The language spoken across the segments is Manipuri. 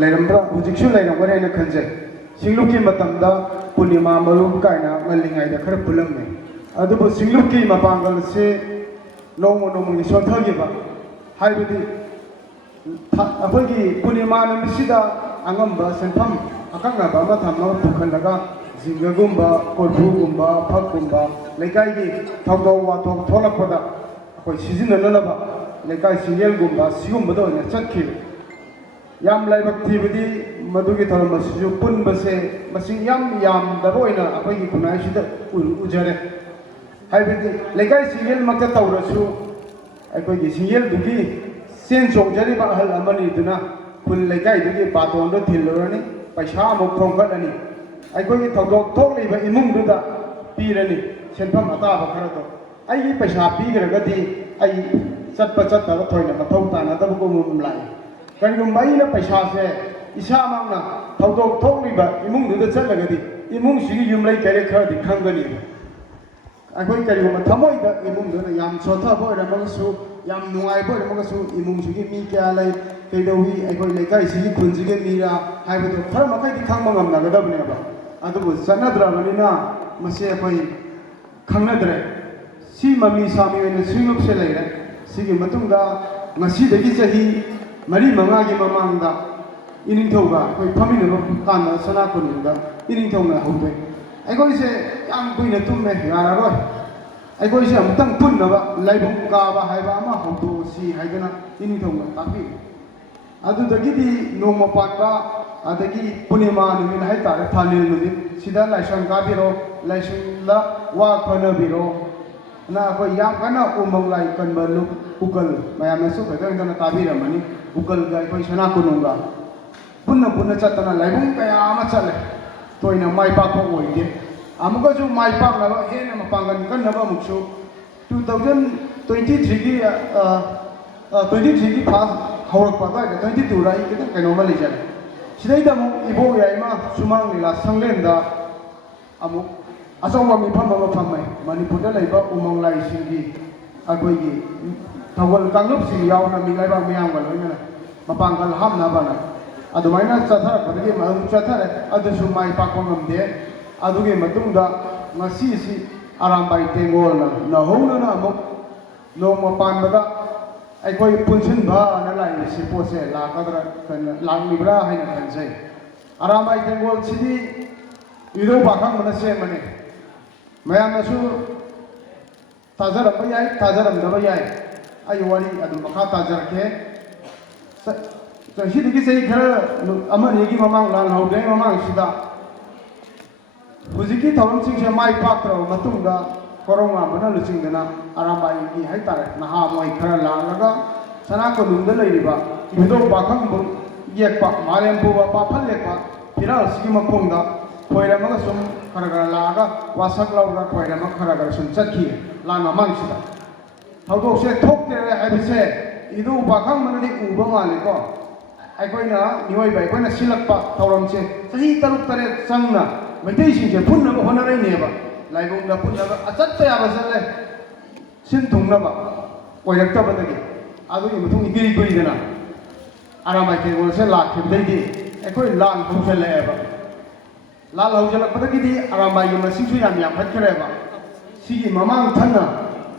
ꯂꯩꯔꯝꯕ꯭ꯔꯥ ꯍꯧꯖꯤꯛꯁꯨ ꯂꯩꯔꯝꯒꯅꯤ ꯍꯥꯏꯅ ꯈꯟꯖꯩ ꯁꯤꯡꯂꯨꯞꯀꯤ ꯃꯇꯝꯗ ꯄꯨꯔꯅꯤꯃꯥ ꯃꯔꯨ ꯀꯥꯏꯅ ꯉꯜꯂꯤꯉꯩꯗ ꯈꯔ ꯄꯨꯜꯂꯝꯃꯤ ꯑꯗꯨꯕꯨ ꯁꯤꯡꯂꯨꯞꯀꯤ ꯃꯄꯥꯡꯒꯜ ꯑꯁꯤ ꯅꯣꯡꯃ ꯅꯣꯡꯃꯒꯤ ꯁꯣꯟꯊꯈꯤꯕ ꯍꯥꯏꯕꯗꯤ ꯑꯩꯈꯣꯏꯒꯤ ꯄꯨꯔꯅꯤꯃꯥ ꯅꯨꯃꯤꯠꯁꯤꯗ ꯑꯉꯝꯕ ꯁꯦꯟꯐꯝ ꯑꯀꯛꯅꯕ ꯑꯃ ꯊꯝꯃꯒ ꯄꯨꯈꯠꯂꯒ ꯖꯤꯡꯒꯒꯨꯝꯕ ꯀꯣꯔꯐꯨꯒꯨꯝꯕ ꯐꯛꯀꯨꯝꯕ ꯂꯩꯀꯥꯏꯒꯤ ꯊꯧꯗꯣꯛ ꯋꯥꯊꯣꯛ ꯊꯣꯛꯂꯛꯄꯗ ꯑꯩꯈꯣই ꯁꯤꯖꯤꯟꯅꯅꯕ ꯂꯩꯀꯥꯏ ꯁꯤꯡꯌꯦꯜꯒꯨꯝꯕ ꯁꯤꯒꯨꯝꯕꯗ ꯑꯣꯏꯅ ꯆꯠꯈꯤꯕ ꯌꯥꯝ ꯂꯥꯏꯕꯛ ꯊꯤꯕꯗꯤ ꯃꯗꯨꯒꯤ ꯊꯧꯔꯝ ꯑꯁꯤꯁꯨ ꯄꯨꯟꯕꯁꯦ ꯃꯁꯤꯡ ꯌꯥꯝꯗꯕ ꯑꯣꯏꯅ ꯑꯩꯈꯣꯏꯒꯤ ꯈꯨꯟꯅꯥꯏꯁꯤꯗ ꯎꯖꯔꯦ ꯍꯥꯏꯕꯗꯤ ꯂꯩꯀꯥꯏ ꯁꯤꯡꯌꯦꯜꯃꯛꯇ ꯇꯧꯔꯁꯨ ꯑꯩꯈꯣꯏꯒꯤ ꯁꯤꯡꯌꯦꯜꯗꯨꯒꯤ ꯆꯦꯟ ꯆꯣꯡꯖꯔꯤꯕ ꯑꯍꯜ ꯑꯃꯅꯤꯗꯨꯅ ꯈꯨꯜ ꯂꯩꯀꯥꯏꯗꯨꯒꯤ ꯕꯥꯇꯣꯟꯗꯣ ꯊꯤꯜꯂꯨꯔꯅꯤ ꯄꯩꯁꯥ ꯑꯃꯨꯛ ꯈꯣꯝꯒꯠꯂꯅꯤ ꯑꯩꯈꯣꯏꯒꯤ ꯊꯧꯗꯣꯛ ꯊꯣꯛꯂꯤꯕ ꯏꯃꯨꯡꯗꯨꯗ ꯄꯤꯔꯅꯤ ꯁꯦꯟꯐꯝ ꯑꯇꯥꯕ ꯈꯔꯗꯣ ꯑꯩꯒꯤ ꯄꯩꯁꯥ ꯄꯤꯈ꯭ꯔꯒꯗꯤ ꯑꯩ ꯆꯠꯄ ꯆꯠꯇꯕ ꯊꯣꯏꯅ ꯃꯊꯧ ꯇꯥꯅꯗꯕꯒꯨꯝꯕ ꯑꯃ ꯂꯥꯛꯏ ꯀꯔꯤꯒꯨꯝꯕ ꯑꯩꯅ ꯄꯩꯁꯥꯁꯦ ꯏꯁꯥꯃꯛꯅ ꯊꯧꯗꯣꯛ ꯊꯣꯛꯂꯤꯕ ꯏꯃꯨꯡꯗꯨꯗ ꯆꯠꯂꯒꯗꯤ ꯏꯃꯨꯡꯁꯤꯒꯤ ꯌꯨꯝꯂꯩ ꯀꯩꯔꯩ ꯈꯔꯗꯤ ꯈꯪꯒꯅꯤꯕ ꯑꯩꯈꯣꯏ ꯀꯔꯤꯒꯨꯝꯕ ꯊꯃꯣꯏꯗ ꯏꯃꯨꯡꯗꯨꯅ ꯌꯥꯝ ꯁꯣꯊꯕ ꯑꯣꯏꯔꯝꯃꯒꯁꯨ ꯌꯥꯝ ꯅꯨꯡꯉꯥꯏꯕ ꯑꯣꯏꯔꯝꯃꯒꯁꯨ ꯏꯃꯨꯡꯁꯤꯒꯤ ꯃꯤ ꯀꯌꯥ ꯂꯩ ꯀꯩꯗꯧꯋꯤ ꯑꯩꯈꯣꯏ ꯂꯩꯀꯥꯏꯁꯤꯒꯤ ꯈꯨꯟꯁꯤꯒꯤ ꯃꯤꯔꯥ ꯍꯥꯏꯕꯗꯨ ꯈꯔ ꯃꯈꯩꯗꯤ ꯈꯪꯕ ꯉꯝꯅꯒꯗꯕꯅꯦꯕ ꯑꯗꯨꯕꯨ ꯆꯠꯅꯗ꯭ꯔꯕꯅꯤꯅ ꯃꯁꯤ ꯑꯩꯈꯣꯏ ꯈꯪꯅꯗ꯭ꯔꯦ ꯁꯤ ꯃꯃꯤ ꯁꯥꯃꯤ ꯑꯣꯏꯅ ꯁꯤꯡꯂꯨꯞꯁꯦ ꯂꯩꯔꯦ ꯁꯤꯒꯤ ꯃꯇꯨꯡꯗ ꯉꯁꯤꯗꯒꯤ ꯆꯍꯤ 4-5ꯒꯤ ꯃꯃꯥꯡꯗ ꯏꯅꯤꯡꯊꯧꯒ ꯑꯩꯈꯣꯏ ꯐꯝꯃꯤꯟꯅꯕ ꯀꯥꯟꯗ ꯁꯅꯥ ꯀꯣꯅꯨꯡꯗ ꯏꯅꯤꯡꯊꯧꯅ ꯍꯧꯗꯣꯛꯏ ꯑꯩꯈꯣꯏꯁꯦ ꯌꯥꯝ ꯀꯨꯏꯅ ꯇꯨꯝꯃꯦ ꯌꯥꯔꯔꯣꯏ ꯑꯩꯈꯣꯏꯁꯦ ꯑꯃꯨꯛꯇꯪ ꯄꯨꯟꯅꯕ ꯂꯥꯏꯕꯨꯡ ꯀꯥꯕ ꯍꯥꯏꯕ ꯑꯃ ꯍꯧꯗꯣꯛꯑꯁꯤ ꯍꯥꯏꯗꯅ ꯏꯅꯤꯡꯊꯧꯅ ꯇꯥꯛꯄꯤ ꯑꯗꯨꯗꯒꯤꯗꯤ ꯅꯣꯡꯃ ꯄꯥꯟꯕ ꯑꯗꯒꯤ ꯄꯨꯔꯅꯤꯃꯥ ꯅꯨꯃꯤꯠ ꯍꯥꯏꯇꯥꯔꯦ ꯊꯥꯅꯤꯜ ꯅꯨꯃꯤꯠ ꯁꯤꯗ ꯂꯥꯏꯁꯪ ꯀꯥꯕꯤꯔꯣ ꯂꯥꯏꯁꯪꯗ ꯋꯥ ꯈꯣꯟꯅꯕꯤꯔꯣ ꯅ ꯑꯩꯈꯣꯏ ꯌꯥꯝ ꯀꯟꯅ ꯎꯃꯪ ꯂꯥꯏ ꯀꯟꯕ ꯎꯀꯜ ꯃꯌꯥꯝꯅꯁꯨ ꯈꯤꯇꯪ ꯇꯥꯕꯤꯔꯝꯃꯅꯤ ꯎꯀꯜꯒ ꯑꯩꯈꯣꯏ ꯁꯅꯥ ꯀꯣꯅꯨꯡꯒ ꯄꯨꯟꯅ ꯆꯠꯇꯅ ꯂꯥꯏꯕꯨꯡ ꯀꯌꯥ ꯑꯃ ꯆꯠꯂꯦ ꯇꯣꯏꯅ ꯃꯥꯏ ꯄꯥꯛꯄ ꯑꯣꯏꯗꯦ ꯑꯃꯨꯛꯀꯁꯨ ꯃꯥꯏ ꯄꯥꯛꯅꯕ ꯍꯦꯟꯅ ꯃꯄꯥꯡꯒꯜ ꯀꯟꯅꯕ ꯑꯃꯨꯛꯁꯨ 2023ꯒꯤ ꯐꯥꯁ ꯍꯧꯔꯛꯄ ꯑꯗꯨꯋꯥꯏꯗ 22ꯔ ꯑꯩ ꯈꯤꯇꯪ ꯀꯩꯅꯣꯝꯃ ꯂꯩꯖꯔꯦ ꯁꯤꯗꯩꯗ ꯑꯃꯨꯛ ꯏꯕꯣꯌꯥꯏꯃ ꯁꯨꯃꯥꯡ ꯂꯤꯂꯥ ꯁꯪꯂꯦꯟꯗ ꯑꯃꯨꯛ ꯑꯆꯧꯕ ꯃꯤꯐꯝ ꯑꯃ ꯐꯝꯃꯦ ꯃꯅꯤꯄꯨꯔꯗ ꯂꯩꯕ ꯎꯃꯪ ꯂꯥꯏꯁꯤꯡꯒꯤ ꯑꯩꯈꯣꯏꯒꯤ ꯊꯧꯒꯜ ꯀꯥꯡꯂꯨꯞꯁꯤꯡ ꯌꯥꯎꯅ ꯃꯤ ꯂꯩꯕꯥꯛ ꯃꯤꯌꯥꯝꯒ ꯂꯣꯏꯅꯅ ꯃꯄꯥꯡꯒꯜ ꯍꯥꯞꯅꯕꯅ ꯑꯗꯨꯃꯥꯏꯅ ꯆꯠꯊꯔꯛꯄꯗꯒꯤ ꯑꯗꯨꯝ ꯆꯠꯊꯔꯦ ꯑꯗꯨꯁꯨ ꯃꯥꯏ ꯄꯥꯛꯄ ꯉꯝꯗꯦ ꯑꯗꯨꯒꯤ ꯃꯇꯨꯡꯗ ꯉꯁꯤꯁꯤ ꯑꯔꯥꯝꯕꯥꯏ ꯇꯦꯡꯒꯣꯜꯅ ꯅꯧꯍꯧꯅꯅ ꯑꯃꯨꯛ ꯅꯣꯡꯃ ꯄꯥꯟꯕꯗ ꯑꯩꯈꯣꯏ ꯄꯨꯟꯁꯤꯟꯕꯅ ꯂꯥꯛꯏꯕꯁꯤ ꯄꯣꯠꯁꯦ ꯂꯥꯛꯂꯤꯕ꯭ꯔꯥ ꯍꯥꯏꯅ ꯈꯟꯖꯩ ꯑꯔꯥꯝꯕꯥꯏ ꯇꯦꯡꯒꯣꯜꯁꯤꯗꯤ ꯏꯙꯧ ꯄꯥꯈꯪꯕꯅ ꯁꯦꯝꯕꯅꯤ ꯃꯌꯥꯝꯅꯁꯨ ꯇꯥꯖꯔꯝꯕ ꯌꯥꯏ ꯇꯥꯖꯔꯝꯗꯕ ꯌꯥꯏ ꯑꯩ ꯋꯥꯔꯤ ꯑꯗꯨꯝ ꯃꯈꯥ ꯇꯥꯖꯔꯛꯀꯦ ꯁꯤꯗꯒꯤ ꯆꯍꯤ ꯈꯔ 1-2ꯒꯤ ꯃꯃꯥꯡ ꯂꯥꯟ ꯍꯧꯗ꯭ꯔꯤꯉꯩ ꯃꯃꯥꯡꯁꯤꯗ ꯍꯧꯖꯤꯛꯀꯤ ꯊꯧꯔꯝꯁꯤꯡꯁꯦ ꯃꯥꯏ ꯄꯥꯛꯇ꯭ꯔꯕ ꯃꯇꯨꯡꯗ ꯀꯣꯔꯧꯉꯥꯟꯕꯅ ꯂꯨꯆꯤꯡꯗꯅ ꯑꯔꯥꯝꯕꯥꯏꯒꯤ ꯍꯥꯏꯇꯥꯔꯦ ꯅꯍꯥ ꯃꯣꯏ ꯈꯔ ꯂꯥꯛꯂꯒ ꯁꯅꯥ ꯀꯣꯅꯨꯡꯗ ꯂꯩꯔꯤꯕ ꯏꯕꯨꯙꯧ ꯄꯥꯈꯪꯕꯨ ꯌꯦꯛꯄ ꯃꯥꯂꯦꯝ ꯄꯨꯕ ꯄꯥꯐꯜ ꯂꯦꯛꯄ ꯐꯤꯔꯥꯜꯁꯤꯒꯤ ꯃꯈꯣꯡꯗ ꯈꯣꯏꯔꯝꯃꯒ ꯁꯨꯝ ꯈꯔ ꯂꯥꯛꯑꯒ ꯋꯥꯁꯛ ꯂꯧꯔꯒ ꯈꯣꯏꯔꯝꯃꯒ ꯈꯔ ꯁꯨꯝ ꯆꯠꯈꯤ ꯂꯥꯟ ꯃꯃꯥꯡꯁꯤꯗ ꯊꯧꯗꯣꯛꯁꯦ ꯊꯣꯛꯇꯦ ꯍꯥꯏꯕꯁꯦ ꯏꯙꯧ ꯄꯥꯈꯪꯕꯅꯗꯤ ꯎꯕ ꯃꯥꯜꯂꯤꯀꯣ ꯑꯩꯈꯣꯏꯅ ꯃꯤꯑꯣꯏꯕ ꯑꯩꯈꯣꯏꯅ ꯁꯤꯜꯂꯛꯄ ꯊꯧꯔꯝꯁꯦ ꯆꯍꯤ 7-8 ꯆꯪꯅ ꯃꯩꯇꯩꯁꯤꯡꯁꯦ ꯄꯨꯟꯅꯕ ꯍꯣꯠꯅꯔꯛꯏꯅꯦꯕ ꯂꯥꯏꯕꯨꯡꯗ ꯄꯨꯟꯅꯕ ꯑꯆꯠꯄ ꯌꯥꯕ ꯆꯠꯂꯦ ꯁꯤꯟ ꯊꯨꯡꯅꯕ ꯑꯣꯏꯔꯛꯇꯕꯗꯒꯤ ꯑꯗꯨꯒꯤ ꯃꯇꯨꯡ ꯏꯀꯨꯏ ꯀꯨꯏꯗꯅ ꯑꯔꯥꯝꯕꯥꯏ ꯇꯦꯡꯒꯣꯜꯁꯦ ꯂꯥꯛꯈꯤꯕꯗꯩꯗꯤ ꯑꯩꯈꯣꯏ ꯂꯥꯟ ꯍꯧꯖꯤꯜꯂꯛꯑꯦꯕ ꯂꯥꯟ ꯍꯧꯖꯤꯜꯂꯛꯄꯗꯒꯤꯗꯤ ꯑꯔꯥꯝꯕꯥꯏꯒꯤ ꯃꯁꯤꯡꯁꯨ ꯌꯥꯝꯈꯠꯈ꯭ꯔꯦꯕ ꯁꯤꯒꯤ ꯃꯃꯥꯡ ꯊꯟꯅ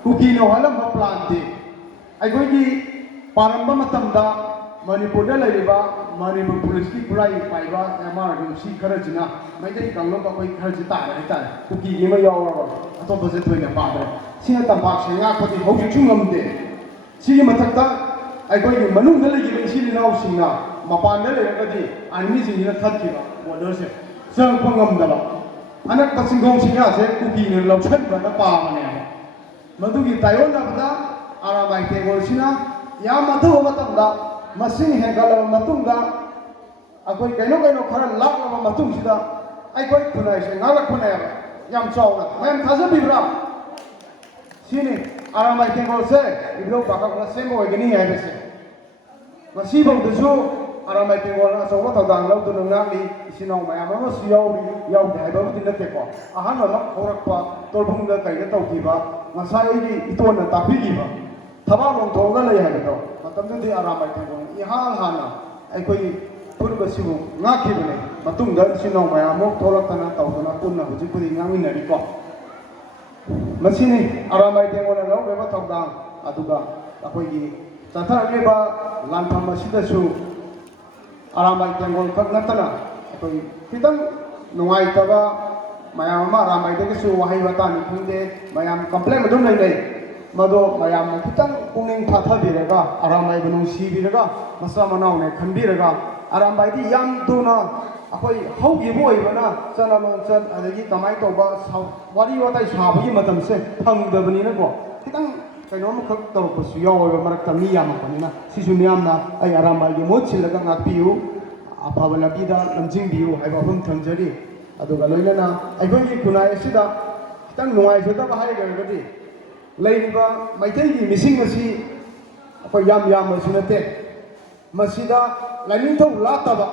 ꯀꯨꯀꯤꯅ ꯋꯥꯠꯂꯝꯕ ꯄ꯭ꯂꯥꯟꯗꯤ ꯑꯩꯈꯣꯏꯒꯤ ꯄꯥꯜꯂꯝꯕ ꯃꯇꯝꯗ ꯃꯅꯤꯄꯨꯔꯗ ꯂꯩꯔꯤꯕ ꯃꯅꯤꯄꯨꯔ ꯄꯨꯂꯤꯁꯀꯤ ꯈꯨꯠꯂꯥꯏ ꯄꯥꯏꯕ MRC ꯈꯔꯁꯤꯅ ꯃꯩꯇꯩ ꯀꯥꯡꯂꯨꯞ ꯑꯩꯈꯣꯏ ꯈꯔꯁꯤ ꯇꯥꯔꯦ ꯍꯥꯏꯇꯥꯔꯦ ꯀꯨꯀꯤꯒꯤ ꯑꯃ ꯌꯥꯎꯔꯒ ꯑꯇꯣꯞꯄꯁꯦ ꯊꯣꯏꯅ ꯄꯥꯗ꯭ꯔꯦ ꯁꯤꯅ ꯇꯝꯄꯥꯛꯁꯦ ꯉꯥꯛꯄꯗꯤ ꯍꯧꯖꯤꯛꯁꯨ ꯉꯝꯗꯦ ꯁꯤꯒꯤ ꯃꯊꯛꯇ ꯑꯩꯈꯣꯏꯒꯤ ꯃꯅꯨꯡꯗ ꯂꯩꯈꯤꯕ ꯏꯆꯤꯜ ꯏꯅꯥꯎꯁꯤꯡꯅ ꯃꯄꯥꯟꯗ ꯂꯩꯔꯒꯗꯤ ꯑꯥꯔꯃꯤꯁꯤꯡꯁꯤꯅ ꯊꯠꯈꯤꯕ ꯕꯣꯔꯗꯔꯁꯦ ꯆꯪꯉꯛꯄ ꯉꯝꯗꯕ ꯑꯅꯛꯄ ꯆꯤꯡꯈꯣꯡ ꯆꯤꯡꯌꯥꯁꯦ ꯀꯨꯀꯤꯅ ꯂꯧꯁꯤꯟꯕꯅ ꯄꯥꯕꯅꯦꯕ ꯃꯗꯨꯒꯤ ꯇꯥꯏꯑꯣꯟꯅꯕꯗ ꯑꯔꯥꯝꯕꯥꯏ ꯇꯦꯡꯒꯣꯜꯁꯤꯅ ꯌꯥꯝ ꯑꯊꯨꯕ ꯃꯇꯝꯗ ꯃꯁꯤꯡ ꯍꯦꯟꯒꯠꯂꯕ ꯃꯇꯨꯡꯗ ꯑꯩꯈꯣꯏ ꯀꯩꯅꯣ ꯈꯔ ꯂꯥꯛꯂꯕ ꯃꯇꯨꯡꯁꯤꯗ ꯑꯩꯈꯣꯏ ꯈꯨꯟꯅꯥꯏꯁꯦ ꯉꯥꯛꯂꯛꯄꯅꯦꯕ ꯌꯥꯝ ꯆꯥꯎꯅ ꯃꯌꯥꯝ ꯊꯥꯖꯕꯤꯕ꯭ꯔꯥ ꯁꯤꯅꯤ ꯑꯔꯥꯝꯕꯥꯏ ꯇꯦꯡꯒꯣꯜꯁꯦ ꯏꯙꯧ ꯄꯥꯈꯪꯕꯅ ꯁꯦꯝꯕ ꯑꯣꯏꯒꯅꯤ ꯍꯥꯏꯕꯁꯦ ꯉꯁꯤꯐꯥꯎꯗꯁꯨ ꯑꯔꯥꯝꯕꯥꯏ ꯇꯦꯡꯒꯣꯜꯅ ꯑꯆꯧꯕ ꯊꯧꯗꯥꯡ ꯂꯧꯗꯨꯅ ꯉꯥꯛꯂꯤ ꯏꯆꯤꯟ ꯏꯅꯥꯎ ꯃꯌꯥꯝ ꯑꯃꯁꯨ ꯌꯥꯎꯗꯦ ꯍꯥꯏꯕꯕꯨꯗꯤ ꯅꯠꯇꯦꯀꯣ ꯑꯍꯥꯟꯕꯃꯛ ꯍꯧꯔꯛꯄ ꯇꯣꯔꯐꯨꯡꯗ ꯀꯩꯗ ꯇꯧꯈꯤꯕ ꯉꯁꯥꯏ ꯑꯩꯒꯤ ꯏꯇꯣꯟꯅ ꯇꯥꯛꯄꯤꯈꯤꯕ ꯊꯕꯥꯛ ꯂꯣꯡꯊꯣꯛꯑꯒ ꯂꯩ ꯍꯥꯏꯕꯗꯣ ꯃꯇꯝꯗꯨꯗꯤ ꯑꯔꯥꯝꯕꯥꯏ ꯇꯦꯡꯒꯣꯜ ꯏꯍꯥꯟ ꯍꯥꯟꯅ ꯑꯩꯈꯣꯏ ꯐꯨꯔꯨꯞ ꯑꯁꯤꯕꯨ ꯉꯥꯛꯈꯤꯕꯅꯤ ꯃꯇꯨꯡꯗ ꯏꯆꯤꯟ ꯏꯅꯥꯎ ꯃꯌꯥꯝ ꯑꯃ ꯊꯣꯛꯂꯛꯇꯅ ꯇꯧꯗꯅ ꯄꯨꯟꯅ ꯍꯧꯖꯤꯛꯄꯨꯗꯤ ꯉꯥꯡꯃꯤꯟꯅꯔꯤꯀꯣ ꯃꯁꯤꯅꯤ ꯑꯔꯥꯝꯕꯥꯏ ꯇꯦꯡꯀꯣꯠꯅ ꯂꯧꯔꯤꯕ ꯊꯧꯗꯥꯡ ꯑꯗꯨꯒ ꯑꯩꯈꯣꯏꯒꯤ ꯆꯠꯊꯔꯛꯂꯤꯕ ꯂꯥꯟꯐꯝ ꯑꯁꯤꯗꯁꯨ ꯑꯔꯥꯝꯕꯥꯏ ꯇꯦꯡꯀꯣꯠ ꯈꯛ ꯅꯠꯇꯅ ꯑꯩꯈꯣꯏ ꯈꯤꯇꯪ ꯅꯨꯡꯉꯥꯏꯇꯕ ꯃꯌꯥꯝ ꯑꯃ ꯑꯔꯥꯝꯕꯥꯏꯗꯒꯤꯁꯨ ꯋꯥꯍꯩ ꯋꯥꯇꯥꯅꯤ ꯈꯪꯗꯦ ꯃꯌꯥꯝ ꯀꯝꯄ꯭ꯂꯦꯟ ꯑꯗꯨꯝ ꯂꯩꯅꯩ ꯃꯗꯣ ꯃꯌꯥꯝꯅ ꯈꯤꯇꯪ ꯄꯨꯛꯅꯤꯡ ꯐꯥꯊꯕꯤꯔꯒ ꯑꯔꯥꯝꯕꯥꯏꯕꯨ ꯅꯨꯡꯁꯤꯕꯤꯔꯒ ꯃꯆꯥ ꯃꯅꯥꯎꯅꯦ ꯈꯟꯕꯤꯔꯒ ꯑꯔꯥꯝꯕꯥꯏꯗꯤ ꯌꯥꯝ ꯊꯨꯅ ꯑꯩꯈꯣꯏ ꯍꯧꯈꯤꯕ ꯑꯣꯏꯕꯅ ꯆꯠꯅ ꯂꯣꯟꯆꯠ ꯑꯗꯒꯤ ꯀꯃꯥꯏꯅ ꯇꯧꯕ ꯋꯥꯔꯤ ꯋꯥꯇꯥꯏ ꯁꯥꯕꯒꯤ ꯃꯇꯝꯁꯦ ꯐꯪꯗꯕꯅꯤꯅꯀꯣ ꯈꯤꯇꯪ ꯀꯩꯅꯣꯝꯈꯛ ꯇꯧꯔꯛꯄꯁꯨ ꯌꯥꯎꯋꯦꯕ ꯃꯔꯛꯇ ꯃꯤ ꯌꯥꯝꯃꯛꯄꯅꯤꯅ ꯁꯤꯁꯨ ꯃꯤꯌꯥꯝꯅ ꯑꯩ ꯑꯔꯥꯝꯕꯥꯏꯒꯤ ꯃꯍꯨꯠ ꯁꯤꯜꯂꯒ ꯉꯥꯛꯄꯤꯌꯨ ꯑꯐꯕ ꯂꯝꯕꯤꯗ ꯂꯝꯖꯤꯡꯕꯤꯌꯨ ꯍꯥꯏꯕ ꯋꯥꯐꯝ ꯊꯝꯖꯔꯤ ꯑꯗꯨꯒ ꯂꯣꯏꯅꯅ ꯑꯩꯈꯣꯏꯒꯤ ꯈꯨꯟꯅꯥꯏ ꯑꯁꯤꯗ ꯈꯤꯇꯪ ꯅꯨꯡꯉꯥꯏꯖꯗꯕ ꯍꯥꯏꯔꯒꯗꯤ ꯂꯩꯔꯤꯕ ꯃꯩꯇꯩꯒꯤ ꯃꯤꯁꯤꯡ ꯑꯁꯤ ꯑꯩꯈꯣꯏ ꯌꯥꯝꯕꯁꯨ ꯅꯠꯇꯦ ꯃꯁꯤꯗ ꯂꯥꯏꯅꯤꯡꯊꯧ ꯂꯥꯠꯇꯕ